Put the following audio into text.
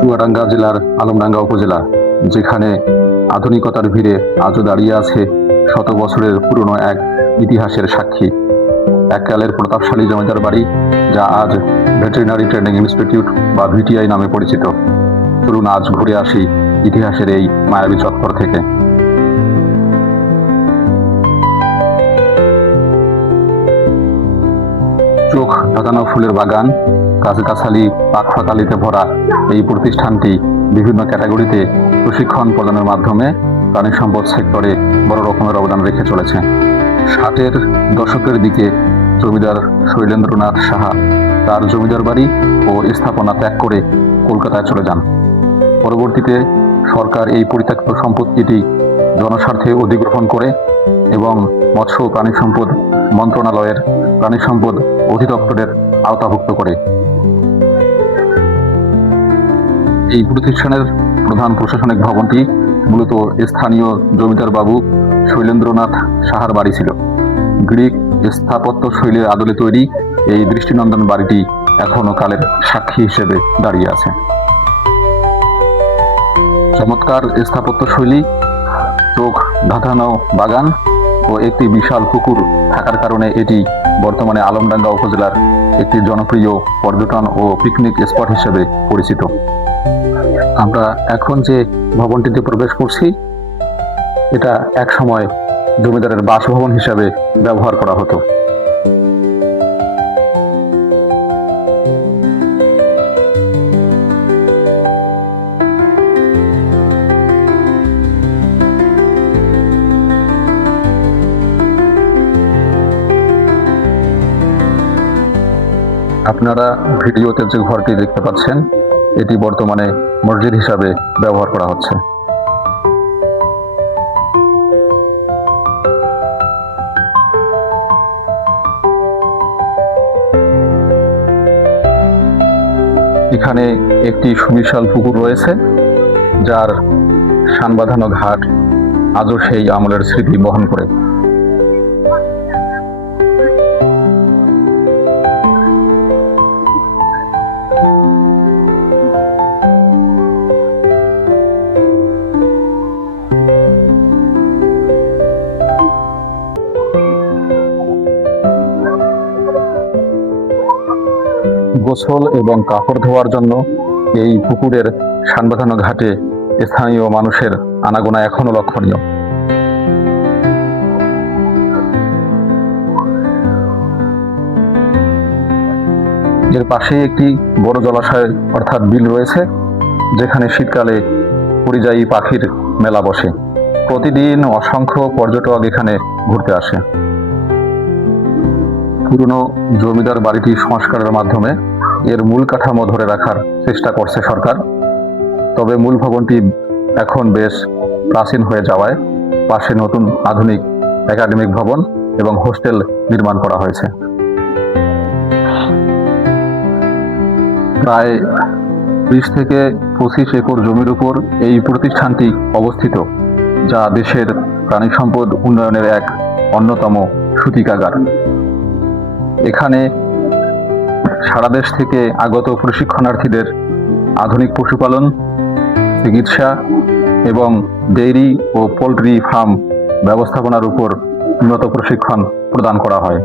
চুয়াডাঙ্গা জেলার আলমডাঙ্গা উপজেলা, যেখানে আধুনিকতার ভিড়ে আজও দাঁড়িয়ে আছে শত বছরের পুরনো এক ইতিহাসের সাক্ষী। এককালের প্রতাপশালী জমিদার বাড়ি, যা আজ ভেটেরিনারি ট্রেনিং ইনস্টিটিউট বা ভিটিআই নামে পরিচিত। চলুন আজ ঘুরে আসি ইতিহাসের এই মায়াবী চত্বর থেকে। চোখ ধাঁধানো ফুলের বাগান, গাছগাছালি, পাখপাখালিতে ভরা এই প্রতিষ্ঠানটি বিভিন্ন ক্যাটাগরিতে প্রশিক্ষণ প্রদানের মাধ্যমে প্রাণী সম্পদ সেক্টরে বড় রকমের অবদান রেখে চলেছে। 60-এর দশকের দিকে জমিদার শৈলেন্দ্রনাথ সাহা তার জমিদার বাড়ি ও স্থাপনা ত্যাগ করে কলকাতায় চলে যান। পরবর্তীতে সরকার এই পরিত্যক্ত সম্পত্তিটি জনস্বার্থে অধিগ্রহণ করে এবং মৎস্য ও প্রাণী সম্পদ মন্ত্রণালয়ের প্রাণী সম্পদ অধিদপ্তরের আওতাভুক্ত করে। এই প্রতিষ্ঠানের প্রধান প্রশাসনিক ভবনটি মূলত স্থানীয় জমিদার বাবু শৈলেন্দ্রনাথ সাহার বাড়ি ছিল। গ্রিক স্থাপত্য শৈলীর আদলে তৈরি এই দৃষ্টিনন্দন বাড়িটি এখনো কালের সাক্ষী হিসেবে দাঁড়িয়ে আছে। চমৎকার স্থাপত্য শৈলী, চোখ ধাঁধানো বাগান ও একটি বিশাল পুকুর থাকার কারণে এটি বর্তমানে আলমডাঙ্গা উপজেলার একটি জনপ্রিয় পর্যটন ও পিকনিক স্পট হিসেবে পরিচিত। আমরা এখন যে ভবনটিতে প্রবেশ করছি, এটা একসময় জমিদারের বাসভবন হিসাবে ব্যবহার করা হতো। আপনারা ভিডিওতে যে ঘরটি দেখতে পাচ্ছেন, এটি বর্তমানে মসজিদ হিসাবে ব্যবহার করা হচ্ছে। এখানে একটি সুবিশাল পুকুর রয়েছে, যার শান বাঁধানো ঘাট আজও সেই আমলের স্মৃতি বহন করে। গোসল এবং কাপড় ধোয়ার জন্য এই পুকুরের শান বাঁধানো ঘাটে স্থানীয় মানুষের আনাগোনা এখনো লক্ষণীয়। এর পাশেই একটি বড় জলাশয় অর্থাৎ বিল রয়েছে, যেখানে শীতকালে পরিযায়ী পাখির মেলা বসে। প্রতিদিন অসংখ্য পর্যটক এখানে ঘুরতে আসে। পুরনো জমিদার বাড়িটি সংস্কারের মাধ্যমে এর মূল কাঠামো ধরে রাখার চেষ্টা করছে সরকার। তবে মূল ভবনটি এখন বেশ প্রাচীন হয়ে যাওয়ায় পাশে নতুন আধুনিক একাডেমিক ভবন এবং হোস্টেল নির্মাণ করা হয়েছে। প্রায় 20 থেকে 25 একর জমির উপর এই প্রতিষ্ঠানটি অবস্থিত, যা দেশের প্রাণী সম্পদ উন্নয়নের এক অন্যতম সূতিকাগার। এখানে সারা দেশ থেকে আগত প্রশিক্ষণার্থীদের আধুনিক পশুপালন, চিকিৎসা এবং ডেইরি ও পোল্ট্রি ফার্ম ব্যবস্থাপনার উপর উন্নত প্রশিক্ষণ প্রদান করা হয়।